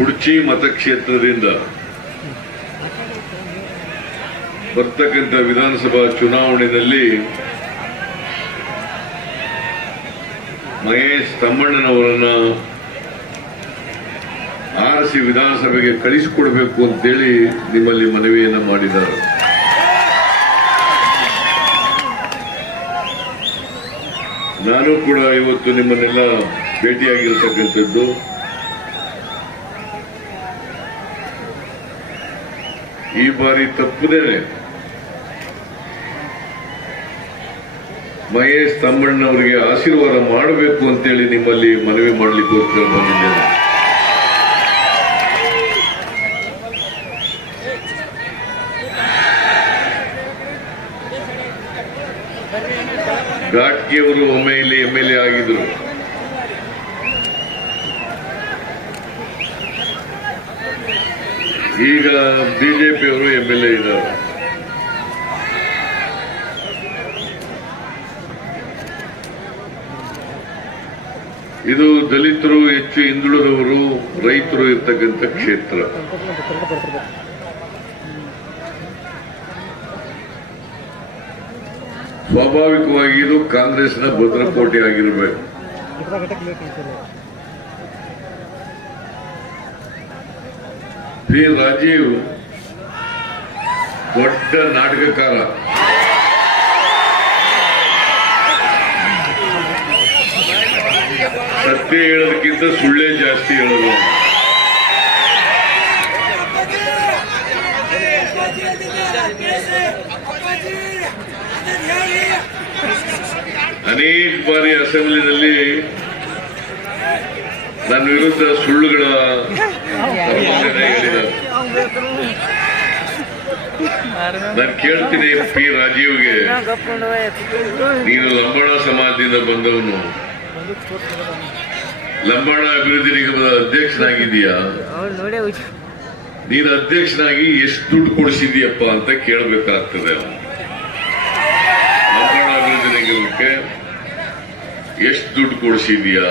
ಕುಡ್ಚಿ ಮತಕ್ಷೇತ್ರದಿಂದ ಬರ್ತಕ್ಕಂಥ ವಿಧಾನಸಭಾ ಚುನಾವಣೆಯಲ್ಲಿ ಮಹೇಶ್ ತಮ್ಮಣ್ಣನವರನ್ನ ಆರಿಸಿ ವಿಧಾನಸಭೆಗೆ ಕಳಿಸಿಕೊಡಬೇಕು ಅಂತೇಳಿ ನಿಮ್ಮಲ್ಲಿ ಮನವಿಯನ್ನ ಮಾಡಿದ್ದಾರೆ. ನಾನು ಕೂಡ ಇವತ್ತು ನಿಮ್ಮನ್ನೆಲ್ಲ ಭೇಟಿಯಾಗಿರ್ತಕ್ಕಂಥದ್ದು. ಈ ಬಾರಿ ತಪ್ಪದೇನೆ ಮಹೇಶ್ ತಮ್ಮಣ್ಣವರಿಗೆ ಆಶೀರ್ವಾದ ಮಾಡಬೇಕು ಅಂತೇಳಿ ನಿಮ್ಮಲ್ಲಿ ಮನವಿ ಮಾಡಲಿಕ್ಕೋಸ್ಕರ ಬಂದಿದ್ದೇನೆ. ಘಾಟ್ಗಿಯವರು ಒಮ್ಮೆ ಇಲ್ಲಿ ಎಂ ಎಲ್ ಎ ಆಗಿದ್ರು. ಈಗ ಬಿಜೆಪಿಯವರು ಎಂ ಎಲ್ ಎ ಇದ್ದಾರೆ. ಇದು ದಲಿತರು ಹೆಚ್ಚು ಹಿಂದುಳಿದವರು ರೈತರು ಇರ್ತಕ್ಕಂಥ ಕ್ಷೇತ್ರ. ಸ್ವಾಭಾವಿಕವಾಗಿ ಇದು ಕಾಂಗ್ರೆಸ್ನ ಭದ್ರಕೋಟೆ ಆಗಿರಬೇಕು. ಪಿ ರಾಜೀವ್, ದೊಡ್ಡ ನಾಟಕಕಾರ. ಸತ್ಯ ಹೇಳೋದಕ್ಕಿಂತ ಸುಳ್ಳೇ ಜಾಸ್ತಿ ಹೇಳೋದು. ಅನೇಕ ಬಾರಿ ಅಸೆಂಬ್ಲಿನಲ್ಲಿ ನನ್ನ ವಿರುದ್ಧ ಸುಳ್ಳುಗಳ ನಾನು ಕೇಳ್ತೀನಿ ಪಿ ರಾಜೀವ್ಗೆ. ನೀನು ಲಂಬಾಣ ಸಮಾಜದಿಂದ ಬಂದವನು. ಲಂಬಾಣ ಅಭಿವೃದ್ಧಿ ನಿಗಮದ ಅಧ್ಯಕ್ಷನಾಗಿದೀಯಾ ನೋಡೇ ನೀನು ಅಧ್ಯಕ್ಷನಾಗಿ ಎಷ್ಟು ದುಡ್ಡು ಕೊಡಿಸಿದೀಯಪ್ಪ ಅಂತ ಕೇಳಬೇಕಾಗ್ತದೆ. ಲಂಬಾಣ ಅಭಿವೃದ್ಧಿ ನಿಗಮಕ್ಕೆ ಎಷ್ಟು ದುಡ್ಡು ಕೊಡಿಸಿದೀಯಾ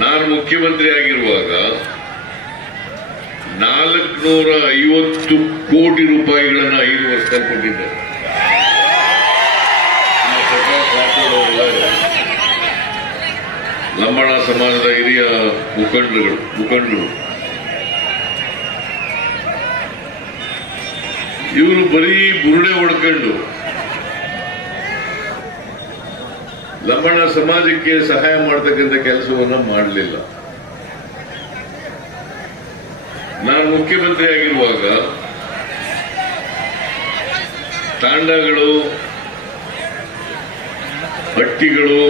ನಾನು ಮುಖ್ಯಮಂತ್ರಿ ಆಗಿರುವಾಗ ನಾಲ್ಕುನೂರ ಐವತ್ತು ಕೋಟಿ ರೂಪಾಯಿಗಳನ್ನ ಐದು ವರ್ಷ ಕೊಟ್ಟಿದ್ದಾರೆ. ಲಂಬಾಣ ಸಮಾಜದ ಹಿರಿಯ ಮುಖಂಡರುಗಳು, ಮುಖಂಡರು. ಇವರು ಬರೀ ಬುರುಡೆ ಹೊಡ್ಕೊಂಡು ಲಂಬಾಣ ಸಮಾಜಕ್ಕೆ ಸಹಾಯ ಮಾಡತಕ್ಕಂಥ ಕೆಲಸವನ್ನ ಮಾಡಲಿಲ್ಲ. ನಾನು ಮುಖ್ಯಮಂತ್ರಿ ಆಗಿರುವಾಗ ತಾಂಡಗಳು ಹಟ್ಟಿಗಳು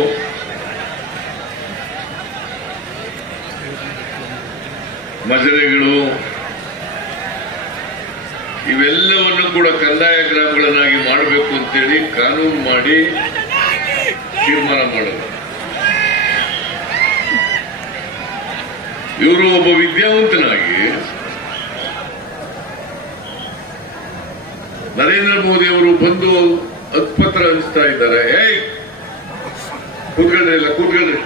ಮಜರೆಗಳು, ಇವೆಲ್ಲವನ್ನು ಕೂಡ ಕಂದಾಯ ಗ್ರಾಮಗಳನ್ನಾಗಿ ಮಾಡಬೇಕು ಅಂತೇಳಿ ಕಾನೂನು ಮಾಡಿ ತೀರ್ಮಾನ ಮಾಡೋದು. ಇವರು ಒಬ್ಬ ವಿದ್ಯಾವಂತನಾಗಿ ನರೇಂದ್ರ ಮೋದಿ ಅವರು ಬಂದು ಅತ್ಪತ್ರ ಹಂಚ್ತಾ ಇದ್ದಾರೆ. ಏಯ್! ಕೂತ್ಕೊಂಡ್ರೆ ಇಲ್ಲ ಆಗಿದೆ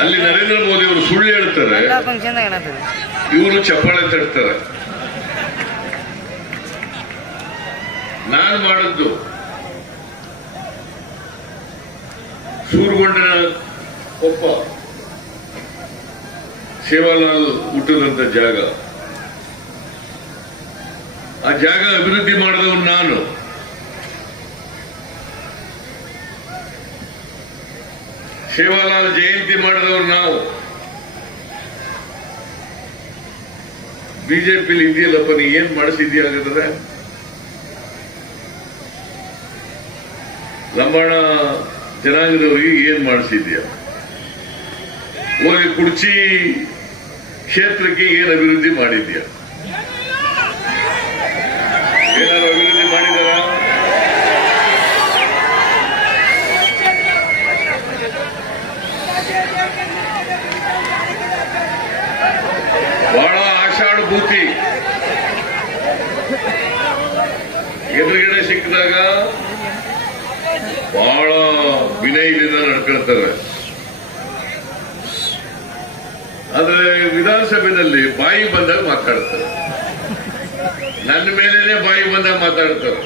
ಅಲ್ಲಿ ನರೇಂದ್ರ ಮೋದಿ ಅವರು ಸುಳ್ಳು ಹೇಳ್ತಾರೆ. ಇವರು ಚಪ್ಪಾಳೆ ತಡ್ತಾರೆ ನಾನು ಮಾಡಿದ್ದು. ಸೂರುಗೊಂಡನ ಕೊಪ್ಪ. ಸೇವಾಲಾಲ್ ಹುಟ್ಟಿದಂತ ಜಾಗ. ಆ ಜಾಗ ಅಭಿವೃದ್ಧಿ ಮಾಡಿದವನು ನಾನು. ಸೇವಾಲಾಲ್ ಜಯಂತಿ ಮಾಡಿದವರು ನಾವು. ಬಿಜೆಪಿಲಿ ಇದೆಯಲ್ಲಪ್ಪ, ನೀ ಏನ್ ಮಾಡಿಸಿದ್ಯಾ ಹಾಗಾದ್ರೆ? ಲಂಬಾಣ ಜನಾಂಗದವರಿಗೆ ಏನ್ ಮಾಡಿಸಿದ್ಯಾ? ಹೋಗಿ ಕುಡ್ಚಿ ಕ್ಷೇತ್ರಕ್ಕೆ ಏನು ಅಭಿವೃದ್ಧಿ ಮಾಡಿದ್ಯಾ? ಏನಾದ್ರು ಅಭಿವೃದ್ಧಿ ಮಾಡಿದಾರ? ಬಹಳ ಆಷಾಢಭೂತಿ ಎದುರುಗಡೆ ಸಿಕ್ಕಿದಾಗ ಬಹಳ ವಿನಯದಿಂದ ನಡ್ಕೊಳ್ತಾರೆ. ಆದ್ರೆ ವಿಧಾನಸಭೆಯಲ್ಲಿ ಬಾಯಿ ಬಂದಾಗ ಮಾತಾಡ್ತಾರೆ. ನನ್ನ ಮೇಲೇನೆ ಬಾಯಿ ಬಂದಾಗ ಮಾತಾಡ್ತಾರೆ.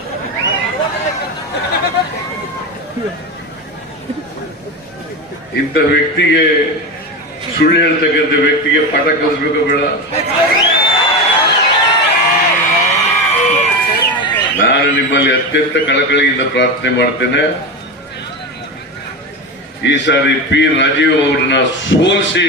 ಇಂಥ ವ್ಯಕ್ತಿಗೆ ಸುಳ್ಳು ಹೇಳ್ತಕ್ಕಂಥ ವ್ಯಕ್ತಿಗೆ ಪಾಠ ಕಲಿಸ್ಬೇಕು ಬೇಡ. ನಾನು ನಿಮ್ಮಲ್ಲಿ ಅತ್ಯಂತ ಕಳಕಳಿಯಿಂದ ಪ್ರಾರ್ಥನೆ ಮಾಡ್ತೇನೆ. ಈ ಸಾರಿ ಪಿ ರಾಜೀವ್ ಅವ್ರನ್ನ ಸೋಲಿಸಿ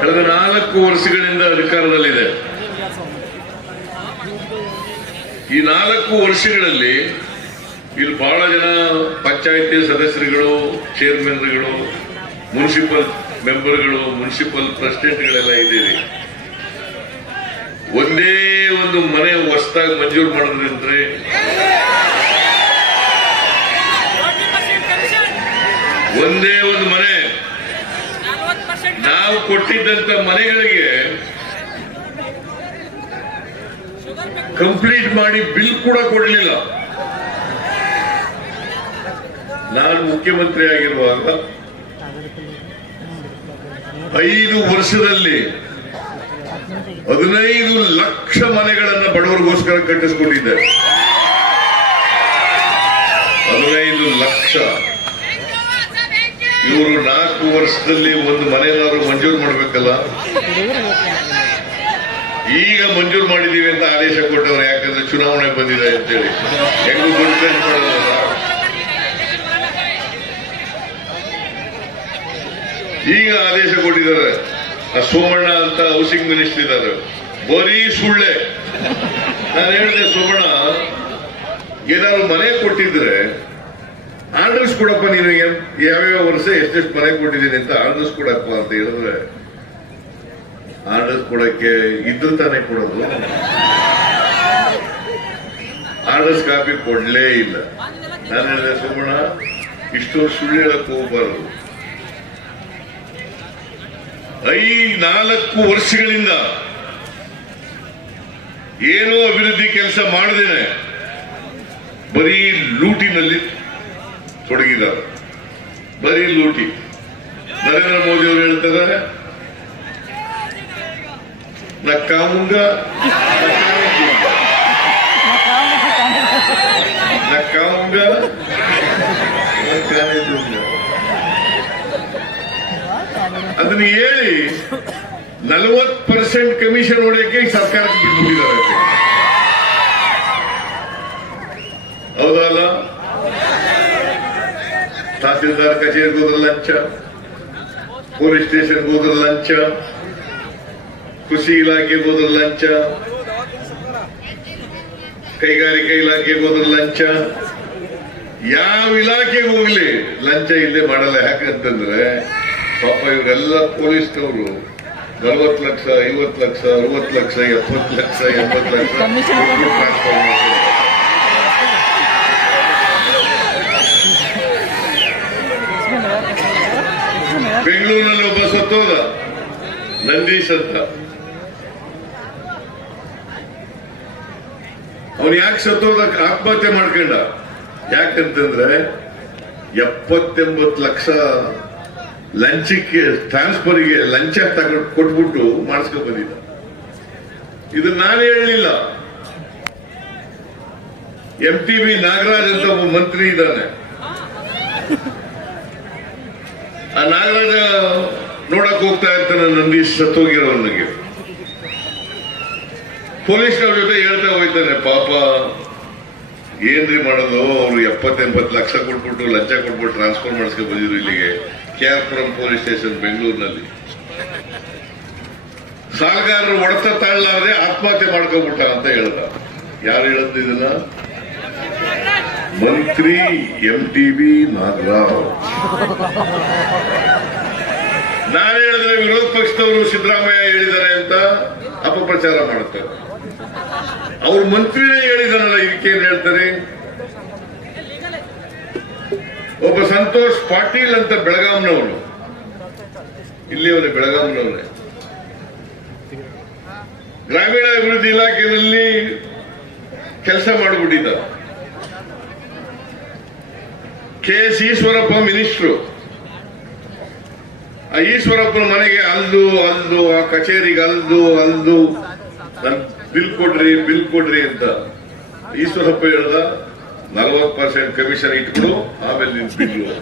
ಕಳೆದ ನಾಲ್ಕು ವರ್ಷಗಳಿಂದ ಅಧಿಕಾರದಲ್ಲಿದೆ. ಈ ನಾಲ್ಕು ವರ್ಷಗಳಲ್ಲಿ ಇಲ್ಲಿ ಬಹಳ ಜನ ಪಂಚಾಯತಿ ಸದಸ್ಯರುಗಳು ಚೇರ್ಮನ್ಗಳು ಮುನ್ಸಿಪಲ್ ಮೆಂಬರ್ಗಳು ಮುನ್ಸಿಪಲ್ ಪ್ರೆಸಿಡೆಂಟ್ಗಳೆಲ್ಲ ಇದ್ದೀರಿ. ಒಂದೇ ಒಂದು ಮನೆ ಹೊಸದಾಗಿ ಮಂಜೂರು ಮಾಡೋದ್ರಂದ್ರೆ ಒಂದೇ ಒಂದು ಮನೆ. ನಾವು ಕೊಟ್ಟಿದ್ದಂತ ಮನೆಗಳಿಗೆ ಕಂಪ್ಲೀಟ್ ಮಾಡಿ ಬಿಲ್ ಕೂಡ ಕೊಡಲಿಲ್ಲ. ನಾನು ಮುಖ್ಯಮಂತ್ರಿ ಆಗಿರುವಾಗ ಐದು ವರ್ಷದಲ್ಲಿ ಹದಿನೈದು ಲಕ್ಷ ಮನೆಗಳನ್ನು ಬಡವರಿಗೋಸ್ಕರ ಕಟ್ಟಿಸಿಕೊಂಡಿದ್ದೆ ಹದಿನೈದು ಲಕ್ಷ. ಇವರು ನಾಲ್ಕು ವರ್ಷದಲ್ಲಿ ಒಂದು ಮನೆಯಲ್ಲಾದ್ರೂ ಮಂಜೂರು ಮಾಡ್ಬೇಕಲ್ಲ? ಈಗ ಮಂಜೂರು ಮಾಡಿದೀವಿ ಅಂತ ಆದೇಶ ಕೊಟ್ಟವ್ರು ಯಾಕಂದ್ರೆ ಚುನಾವಣೆ ಬಂದಿದೆ ಅಂತೇಳಿ. ಹೆಂಗು ಮಾಡೋದಲ್ಲ ಈಗ ಆದೇಶ ಕೊಟ್ಟಿದ್ದಾರೆ. ಸೋಮಣ್ಣ ಅಂತ ಹೌಸಿಂಗ್ ಮಿನಿಸ್ಟರ್ ಇದ್ದಾರೆ. ಬರೀ ಸುಳ್ಳೆ. ನಾನು ಹೇಳಿದೆ, ಸೋಮಣ್ಣ, ಏನಾದ್ರು ಮನೆ ಕೊಟ್ಟಿದ್ರೆ ಆರ್ಡರ್ಸ್ ಕೊಡಪ್ಪ ನೀನು ಯಾವ್ಯಾವ ವರ್ಷ ಎಷ್ಟೆಷ್ಟು ಮನೆ ಕೊಟ್ಟಿದ್ದೀನಿ ಅಂತ ಆರ್ಡರ್ಸ್ ಕೊಡಪ್ಪ ಅಂತ ಹೇಳಿದ್ರೆ, ಆರ್ಡರ್ಸ್ ಕೊಡಕ್ಕೆ ಇದ್ರ ತಾನೇ ಕೊಡೋದು. ಆರ್ಡರ್ಸ್ ಕಾಪಿ ಕೊಡ್ಲೇ ಇಲ್ಲ. ನಾನು ಹೇಳಿದೆ ಸುಮ್ಮಣ ಇಷ್ಟು ಸುಳ್ಳು ಹೇಳಕ್ ಹೋಗ್ಬಾರ್ದು. ಐ ನಾಲ್ಕು ವರ್ಷಗಳಿಂದ ಏನೋ ಅಭಿವೃದ್ಧಿ ಕೆಲಸ ಮಾಡದೇನೆ ಬರೀ ಲೂಟಿನಲ್ಲಿ ತೊಡಗಿದ್ದಾರೆ ಬರೀ ಲೂಟಿ ನರೇಂದ್ರ ಮೋದಿ ಅವರು ಹೇಳ್ತಾರೆ ನಕ್ಕಾಮುಂಗ ನಕ್ಕಾಮುಂಗ. ಅದನ್ನ ಹೇಳಿ ನಲವತ್ ಪರ್ಸೆಂಟ್ ಕಮಿಷನ್ ಹೊಡೆಯಕ್ಕೆ ಈ ತಹಸೀಲ್ದಾರ್ ಕಚೇರಿಗೆ ಹೋದ್ರೆ ಲಂಚ ಪೊಲೀಸ್ ಸ್ಟೇಷನ್ಗೆ ಹೋದ್ರೆ ಲಂಚ ಕೃಷಿ ಇಲಾಖೆಗೆ ಹೋದ್ರೆ ಲಂಚ ಕೈಗಾರಿಕಾ ಇಲಾಖೆಗೆ ಹೋದ್ರೆ ಲಂಚ. ಯಾವ ಇಲಾಖೆಗೆ ಹೋಗ್ಲಿ ಲಂಚ ಇಲ್ಲೇ ಮಾಡಲ್ಲ. ಯಾಕಂತಂದ್ರೆ ಪಾಪ ಇವರೆಲ್ಲ ಪೊಲೀಸ್ನವರು. ನಲವತ್ತು ಲಕ್ಷ ಐವತ್ತು ಲಕ್ಷ ಅರವತ್ತು ಲಕ್ಷ ಎಪ್ಪತ್ತು ಲಕ್ಷ ಎಂಬತ್ತು ಲಕ್ಷ. ಬೆಂಗಳೂರಿನಲ್ಲಿ ಒಬ್ಬ ಸತ್ತೋದ. ನಂದೀಶ್ ಅಂತ. ಅವನು ಯಾಕೆ ಸತ್ತೋದ ಆತ್ಮಹತ್ಯೆ ಮಾಡ್ಕೊಂಡ? ಯಾಕಂತಂದ್ರೆ ಎಪ್ಪತ್ತೆಂಬತ್ತು ಲಕ್ಷ ಲಂಚಕ್ಕೆ ಟ್ರಾನ್ಸ್ಫರ್ಗೆ ಲಂಚ ತಗೊಂಡು ಕೊಟ್ಬಿಟ್ಟು ಮಾಡಿಸ್ಕೊಂಡ್ ಬಂದಿದ್ದ. ಇದು ನಾನೇ ಹೇಳಲಿಲ್ಲ. ಎಂ ಟಿ ಬಿ ನಾಗರಾಜ್ ಅಂತ ಒಬ್ಬ ಮಂತ್ರಿ ಇದ್ದಾನೆ. ಆ ನಾಗರಾಜ ನೋಡಕ್ ಹೋಗ್ತಾ ಇರ್ತಾನೆ ನಂದೀಶ್ ಸತ್ತೋಗಿರೋನಿಗೆ ಪೊಲೀಸ್ನವ್ರ ಜೊತೆ ಹೇಳ್ತಾ ಹೋಯ್ತಾನೆ, ಪಾಪ. ಏನ್ರಿ ಮಾಡೋದು? ಅವ್ರು ಎಪ್ಪತ್ತೆಂಬತ್ತು ಲಕ್ಷ ಕೊಟ್ಬಿಟ್ಟು ಲಂಚ ಕೊಟ್ಬಿಟ್ಟು ಟ್ರಾನ್ಸ್ಫರ್ ಮಾಡಿಸ್ಕೊ ಬಂದಿದ್ರು ಇಲ್ಲಿಗೆ. K R Puram police station ಬೆಂಗಳೂರಿನಲ್ಲಿ. ಸಾಲಗಾರರು ಹೊಡೆತ ತಾಳಲಾರದೆ ಆತ್ಮಹತ್ಯೆ ಮಾಡ್ಕೊಬಿಟ್ಟ ಅಂತ ಹೇಳ್ದ. ಯಾರು ಹೇಳದ್ದು ಇದನ್ನ? ಮಂತ್ರಿ ಎಂ ಟಿ ಬಿ ನಾಗರಾವ್. ನಾನು ಹೇಳಿದ್ರೆ ವಿರೋಧ ಪಕ್ಷದವರು ಸಿದ್ದರಾಮಯ್ಯ ಹೇಳಿದ್ದಾರೆ ಅಂತ ಅಪಪ್ರಚಾರ ಮಾಡುತ್ತಾರೆ ಅವ್ರ ಮಂತ್ರಿನೇ ಹೇಳಿದಾನಲ್ಲ ಇದಕ್ಕೇನ್ ಹೇಳ್ತಾರೆ? ಒಬ್ಬ ಸಂತೋಷ್ ಪಾಟೀಲ್ ಅಂತ ಬೆಳಗಾಂನವನು ಇಲ್ಲಿಯವರೇ ಬೆಳಗಾಂನವರೇ. ಗ್ರಾಮೀಣ ಅಭಿವೃದ್ಧಿ ಇಲಾಖೆಯಲ್ಲಿ ಕೆಲಸ ಮಾಡಿಬಿಟ್ಟಿದ್ದ ಕೆ ಎಸ್ ಈಶ್ವರಪ್ಪ ಮಿನಿಸ್ಟ್ರು. ಆ ಈಶ್ವರಪ್ಪನ ಮನೆಗೆ ಅಲ್ದು ಅಲ್ದು, ಆ ಕಚೇರಿಗೆ ಅಲ್ದು ಅಲ್ದು. ಬಿಲ್ ಕೊಡ್ರಿ ಬಿಲ್ ಕೊಡ್ರಿ ಅಂತ. ಈಶ್ವರಪ್ಪ ಹೇಳ್ದ ನಲ್ವತ್ ಪರ್ಸೆಂಟ್ ಕಮಿಷನ್ ಇಟ್ಬಿಡು, ಆಮೇಲೆ ನಿನ್ ಬಿಲ್ಲು.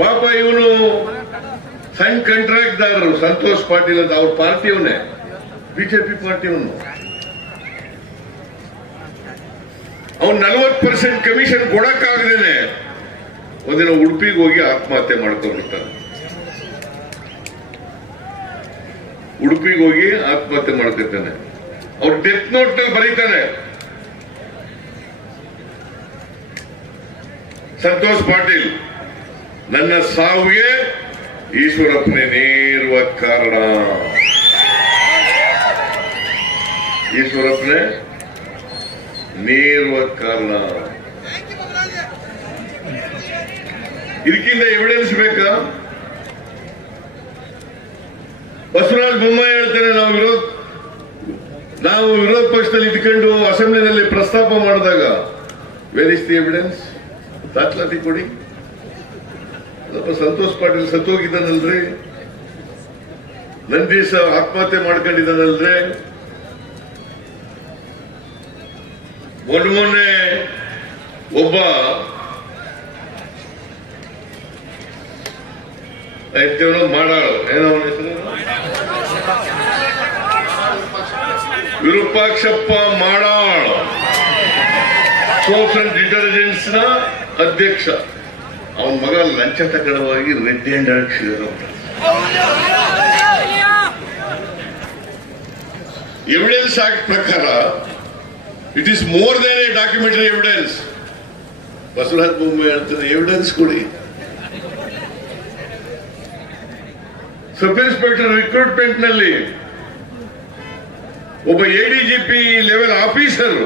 ಪಾಪ ಇವನು ಸಣ್ಣ ಕಂಟ್ರಾಕ್ಟ್ದಾರರು ಸಂತೋಷ್ ಪಾಟೀಲ್ ಅಂತ, ಅವ್ರ ಪಾರ್ಟಿಯವನೇ. ಬಿಜೆಪಿ ಪಾರ್ಟಿಯವನು. ಅವ್ನು ನಲ್ವತ್ ಪರ್ಸೆಂಟ್ ಕಮಿಷನ್ ಕೊಡಕ್ಕಾಗದೇನೆ ಒಂದಿನ ಉಡುಪಿಗೆ ಹೋಗಿ ಆತ್ಮಹತ್ಯೆ ಮಾಡ್ಕೊಂಡ್ಬಿಟ್ಟ. ಉಡುಪಿಗೆ ಹೋಗಿ ಆತ್ಮಹತ್ಯೆ ಮಾಡ್ತಿರ್ತಾನೆ. ಅವ್ರು ಡೆತ್ ನೋಟ್ನಲ್ಲಿ ಬರೀತಾನೆ. ಸಂತೋಷ್ ಪಾಟೀಲ್, ನನ್ನ ಸಾವಿಗೆ ಈಶ್ವರಪ್ಪನೇ ನೇರುವ ಕಾರಣ. ಈಶ್ವರಪ್ಪನೇ ಕಾರಣ ಇದಕ್ಕಿಂತ ಎವಿಡೆನ್ಸ್ ಬೇಕಾ? ಬಸವರಾಜ ಬೊಮ್ಮಾಯಿ ಹೇಳ್ತೇನೆ, ನಾವು ವಿರೋಧ ನಾವು ವಿರೋಧ ಪಕ್ಷದಲ್ಲಿ ಇದ್ಕೊಂಡು ಅಸೆಂಬ್ಲಿನಲ್ಲಿ ಪ್ರಸ್ತಾಪ ಮಾಡಿದಾಗ ವೇರ್ ಇಸ್ ದಿ ಎವಿಡೆನ್ಸ್? ದಾಖಲಾತಿ ಕೊಡಿ. ಸ್ವಲ್ಪ ಸಂತೋಷ್ ಪಾಟೀಲ್ ಸತ್ತೋಗಿದ್ದಾನಲ್ರಿ. ನಂದೀಶ ಆತ್ಮಹತ್ಯೆ ಮಾಡ್ಕೊಂಡಿದ್ದಾನಲ್ರಿ. ಮೊನ್ನೆ ಮೊನ್ನೆ ಒಬ್ಬ ಎಂತವನೋ ಮಾಡಾಳು. ಏನೋ ಹೆಸರು? ವಿರೂಪಾಕ್ಷಪ್ಪ ಮಾಡಾಳ್. ಸೋಪ್ಸ್ ಅಂಡ್ನ ಅಧ್ಯಕ್ಷ. ಅವನ ಮಗ ಲಂಚ ತಕಡವಾಗಿ ರೆಡ್ ಹ್ಯಾಂಡ್ ಹಾಕ್ಸಿದ್ರು ಎವಿಡೆನ್ಸ್ ಆಕ್ಟ್ ಪ್ರಕಾರ it is more than a documentary evidence Basavaraj Bommai ಹೇಳ್ತಾರೆ ಎವಿಡೆನ್ಸ್ ಕೊಡಿ ಸಬ್ ಇನ್ಸ್ಪೆಕ್ಟರ್ ರಿಕ್ರೂಟ್ಮೆಂಟ್ನಲ್ಲಿ ಒಬ್ಬ ಎಡಿಜಿಪಿ ಲೆವೆಲ್ ಆಫೀಸರ್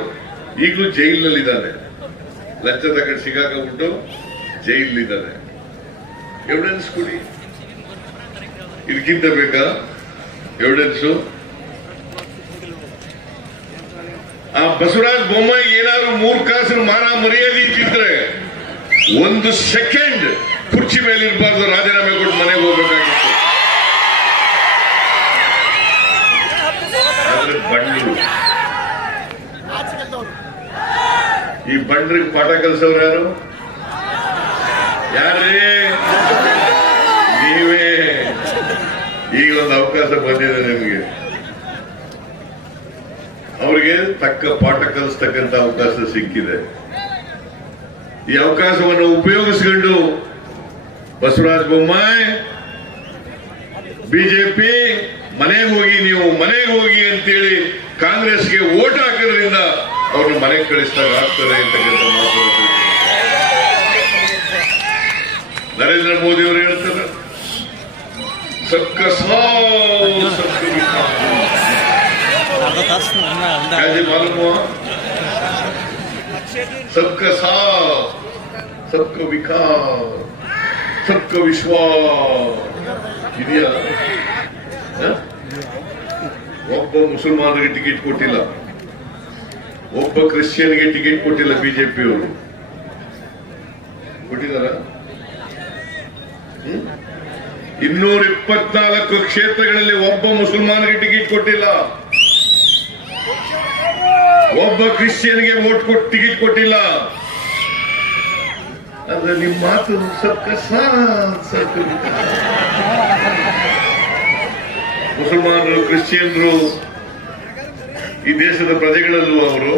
ಈಗಲೂ ಜೈಲಿನಲ್ಲಿದ್ದಾನೆ ಲಂಚ ತಗೊಂಡು ಸಿಗಾಕೊಂಡ್ಬಿಟ್ಟು ಜೈಲಿದ್ದಾನೆ ಎವಿಡೆನ್ಸ್ ಕೊಡಿ ಇದಕ್ಕಿಂತ ಬೇಕಾ? ಎವಿಡೆನ್ಸು ಆ ಬಸವರಾಜ ಬೊಮ್ಮಾಯಿ ಏನಾದ್ರು ಮೂರ್ ಕಾಸಿನ ಮಾನ ಮರ್ಯಾದೆ ಇದ್ದಿದ್ರೆ ಒಂದು ಸೆಕೆಂಡ್ ಕುರ್ಚಿ ಮೇಲೆ ಇರಬಾರ್ದು, ರಾಜೀನಾಮೆ ಕೊಟ್ಟು ಮನೆಗೆ ಹೋಗ್ಬೇಕಾಗಿತ್ತು. ಈ ಬಂಡ್ರಿಗೆ ಪಾಠ ಕಲಿಸೋರು ಯಾರು? ಯಾರೇ ನೀವೇ. ಈಗ ಒಂದು ಅವಕಾಶ ಬಂದಿದೆ ನಿಮಗೆ. ಅವರಿಗೆ ತಕ್ಕ ಪಾಠ ಕಲಿಸ್ತಕ್ಕಂತ ಅವಕಾಶ ಸಿಕ್ಕಿದೆ. ಈ ಅವಕಾಶವನ್ನು ಉಪಯೋಗಿಸಿಕೊಂಡು ಬಸವರಾಜ ಬೊಮ್ಮಾಯಿ, ಬಿಜೆಪಿ ಮನೆಗೆ ಹೋಗಿ, ನೀವು ಮನೆಗೆ ಹೋಗಿ ಅಂತೇಳಿ ಕಾಂಗ್ರೆಸ್ಗೆ ಓಟ್ ಹಾಕೋದ್ರಿಂದ ಅವ್ರನ್ನ ಮನೆಗೆ ಕಳಿಸಿದಾಗ ಆಗ್ತದೆ ಅಂತಕ್ಕಂಥ ಮಾತು ನರೇಂದ್ರ ಮೋದಿ ಅವರು ಹೇಳ್ತಾರೆ. ಸಕ್ಕ ವಿಕಾಸ್. ಅರ್ಧ ತಾಸು क्या जी मालूम हुआ सबका साथ सबका विकास सबका विश्वास ಇದೆಯಾ ಹ? ಒಬ್ಬ ಮುಸಲ್ಮಾನರಿಗೆ ಟಿಕೆಟ್ ಕೊಟ್ಟಿಲ್ಲ ಒಬ್ಬ ಕ್ರಿಶ್ಚಿಯನ್ಗೆ ಟಿಕೆಟ್ ಕೊಟ್ಟಿಲ್ಲ ಬಿಜೆಪಿಯವರು ಕೊಟ್ಟಿದಾರ ಇನ್ನೂರ ಇಪ್ಪತ್ನಾಲ್ಕು ಕ್ಷೇತ್ರಗಳಲ್ಲಿ ಒಬ್ಬ ಮುಸಲ್ಮಾನರಿಗೆ ಟಿಕೆಟ್ ಕೊಟ್ಟಿಲ್ಲ ಒಬ್ಬ ಕ್ರಿಶ್ಚಿಯನ್ಗೆ ವೋಟ್ ಕೊಟ್ಟು ಟಿಕೆಟ್ ಕೊಟ್ಟಿಲ್ಲ ಆದ್ರೆ ನಿಮ್ಮ ಮಾತು. ಮುಸಲ್ಮಾನರು, ಕ್ರಿಶ್ಚಿಯನ್ರು ಈ ದೇಶದ ಪ್ರಜೆಗಳಲ್ವಾ ಅವರು?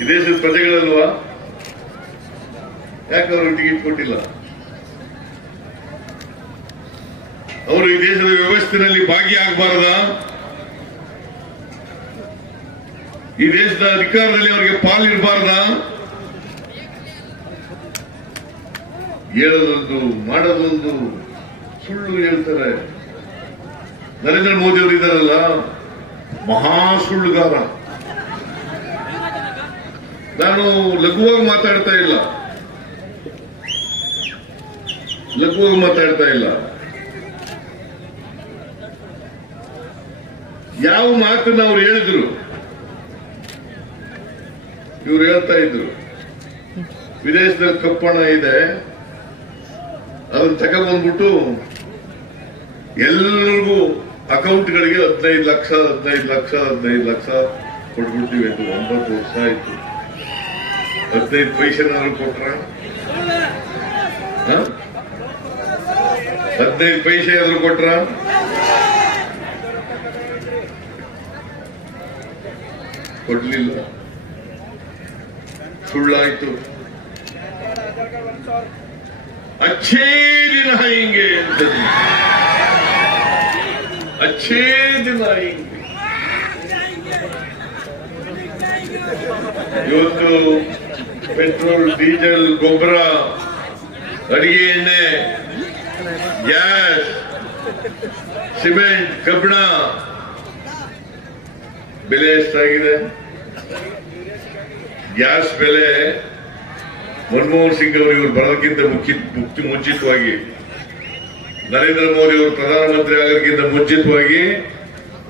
ಈ ದೇಶದ ಪ್ರಜೆಗಳಲ್ವಾ ಯಾಕೆ ಅವರು ಟಿಕೆಟ್ ಕೊಟ್ಟಿಲ್ಲ ಅವರು ಈ ದೇಶದ ವ್ಯವಸ್ಥೆಯಲ್ಲಿ ಭಾಗಿಯಾಗಬಾರದ? ಈ ದೇಶದ ಅಧಿಕಾರದಲ್ಲಿ ಅವರಿಗೆ ಪಾಲಿರಬಾರ್ದ? ಹೇಳೋದೊಂದು, ಮಾಡೋದೊಂದು ಸುಳ್ಳು ಹೇಳ್ತಾರೆ. ನರೇಂದ್ರ ಮೋದಿ ಅವರು ಇದ್ದಾರಲ್ಲ, ಮಹಾ ಸುಳ್ಳುಗಾರ. ನಾನು ಲಘುವಾಗಿ ಮಾತಾಡ್ತಾ ಇಲ್ಲ. ಲಘುವಾಗಿ ಮಾತಾಡ್ತಾ ಇಲ್ಲ. ಯಾವ ಮಾತನ್ನ ಅವ್ರು ಹೇಳಿದ್ರು? ಇವ್ರು ಹೇಳ್ತಾ ಇದ್ರು, ವಿದೇಶದಲ್ಲಿ ಕಪ್ಪಣ ಇದೆ, ಅದನ್ನ ತಗೊಂಡ್ಬಂದ್ಬಿಟ್ಟು ಎಲ್ಲರಿಗೂ ಅಕೌಂಟ್ಗಳಿಗೆ ಹದಿನೈದು ಲಕ್ಷ ಹದಿನೈದು ಲಕ್ಷ ಹದಿನೈದು ಲಕ್ಷ ಕೊಟ್ಬಿಡ್ತೀವಿ ಅಂತ ಒಂಬತ್ತು ವರ್ಷ ಆಯ್ತು. ಹದಿನೈದು ಪೈಸೆನಾದ್ರು ಕೊಟ್ರ? ಹದಿನೈದು ಪೈಸೆ ಆದ್ರೂ ಕೊಟ್ರ? ಕೊಡ್ಲಿಲ್ಲ. ಸುಳ್ಳಾಯ್ತು. ಅಚ್ಚೇ ದಿನ ಹಿಂಗೆ ಅಂತಂದ್ರು. ಅಚ್ಚೇ ದಿನ ಹಿಂಗೆ. ಇವತ್ತು ಪೆಟ್ರೋಲ್, ಡೀಸೆಲ್, ಗೊಬ್ಬರ, ಅಡಿಗೆ ಎಣ್ಣೆ, ಗ್ಯಾಸ್, ಸಿಮೆಂಟ್, ಕಬ್ಬಿಣ ಬೆಲೆ ಎಷ್ಟಾಗಿದೆ? ಗ್ಯಾಸ್ ಬೆಲೆ ಮನಮೋಹನ್ ಸಿಂಗ್ ಅವರು ಇವರು ಬರೋದಕ್ಕಿಂತ ಮುಖ್ಯ ಮುಖ್ಯ ಮುಂಚಿತವಾಗಿ ನರೇಂದ್ರ ಮೋದಿ ಅವರು ಪ್ರಧಾನಮಂತ್ರಿ ಆಗೋದಕ್ಕಿಂತ ಮುಂಚಿತವಾಗಿ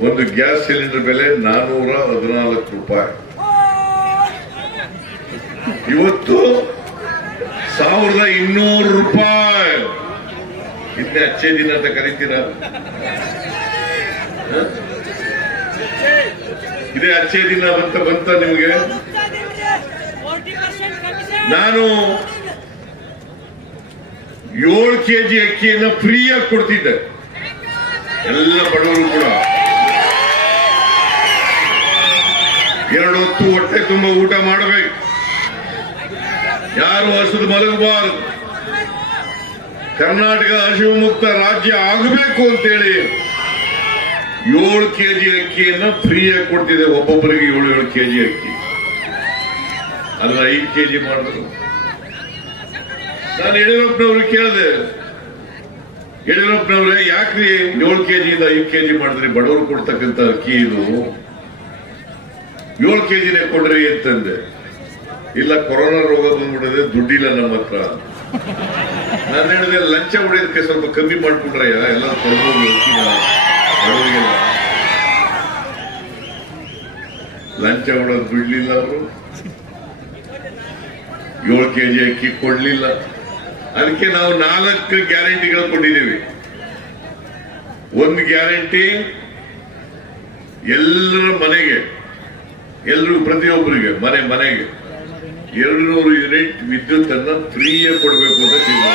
ಒಂದು ಗ್ಯಾಸ್ ಸಿಲಿಂಡರ್ ಬೆಲೆ ನಾನೂರ ಹದಿನಾಲ್ಕು ರೂಪಾಯಿ. ಇವತ್ತು ಸಾವಿರದ ಇನ್ನೂರು ರೂಪಾಯಿ. ಇದನ್ನೇ ಅಚ್ಚೇ ದಿನ ಅಂತ ಕರಿತೀರ? ಇದೇ ಅಚ್ಚೇ ದಿನ ಬಂತ ಬಂತ ನಿಮಗೆ. ನಾನು ಏಳು ಕೆಜಿ ಅಕ್ಕಿಯನ್ನ ಫ್ರೀಯಾಗಿ ಕೊಡ್ತಿದ್ದೆ. ಎಲ್ಲ ಬಡವರು ಕೂಡ. ಎರಡು ಹೊತ್ತು ಹೊಟ್ಟೆ ತುಂಬ ಊಟ ಮಾಡಬೇಕು. ಯಾರು ಹಸಿದು ಮಲಗಬಾರದು. ಕರ್ನಾಟಕ ಹಸಿವು ಮುಕ್ತ ರಾಜ್ಯ ಆಗಬೇಕು ಅಂತೇಳಿ ಏಳು ಕೆಜಿ ಅಕ್ಕಿಯನ್ನ ಫ್ರೀಯಾಗಿ ಕೊಡ್ತಿದೆ. ಒಬ್ಬೊಬ್ಬರಿಗೆ ಏಳು ಏಳು ಕೆಜಿ ಅಕ್ಕಿ. ಅದನ್ನ ಐದು ಕೆಜಿ ಮಾಡಿದ್ರು. ನಾನು ಯಡಿಯೂರಪ್ಪನವ್ರಿಗೆ ಕೇಳಿದೆ. ಯಡಿಯೂರಪ್ಪನವ್ರೆ, ಯಾಕ್ರಿ ಏಳು ಇಂದ ಐದು ಕೆಜಿ ಮಾಡಿದ್ರಿ? ಬಡವರು ಕೊಡ್ತಕ್ಕಂಥ ಅಕ್ಕಿ ಇದು. ಏಳು ಕೆಜಿನೇ ಕೊಡ್ರಿ ಅಂತಂದೆ. ಇಲ್ಲ, ಕೊರೋನಾ ರೋಗ ಬಂದ್ಬಿಟ್ಟಿದೆ, ದುಡ್ಡಿಲ್ಲ ನಮ್ಮ ಹತ್ರ. ನಾನು ಹೇಳಿದೆ, ಲಂಚ ಹೊಡೆಯೋದಕ್ಕೆ ಸ್ವಲ್ಪ ಕಮ್ಮಿ ಮಾಡ್ಕೊಂಡ್ರಯ್ಯ ಎಲ್ಲ ಕೊಡ್ಬೋದು ಅಕ್ಕಿನ ಬಡವರಿಗೆಲ್ಲ ಲಂಚ ಕೊಡೋದು ಬಿಡ್ಲಿಲ್ಲ ಅವರು. ಏಳು ಕೆಜಿ ಅಕ್ಕಿ ಕೊಡ್ಲಿಲ್ಲ. ಅದಕ್ಕೆ ನಾವು ನಾಲ್ಕು ಗ್ಯಾರಂಟಿಗಳು ಕೊಟ್ಟಿದ್ದೀವಿ. ಒಂದು ಗ್ಯಾರಂಟಿ, ಎಲ್ಲರ ಮನೆಗೆ, ಎಲ್ರಿಗೂ, ಪ್ರತಿಯೊಬ್ಬರಿಗೆ, ಮನೆ, ಮನೆಗೆ. ಎರಡು ನೂರು ಯೂನಿಟ್ ವಿದ್ಯುತ್ ಅನ್ನ ಫ್ರೀಯಾಗಿ ಕೊಡಬೇಕು ಅಂತ ತೀರ್ಮಾನ.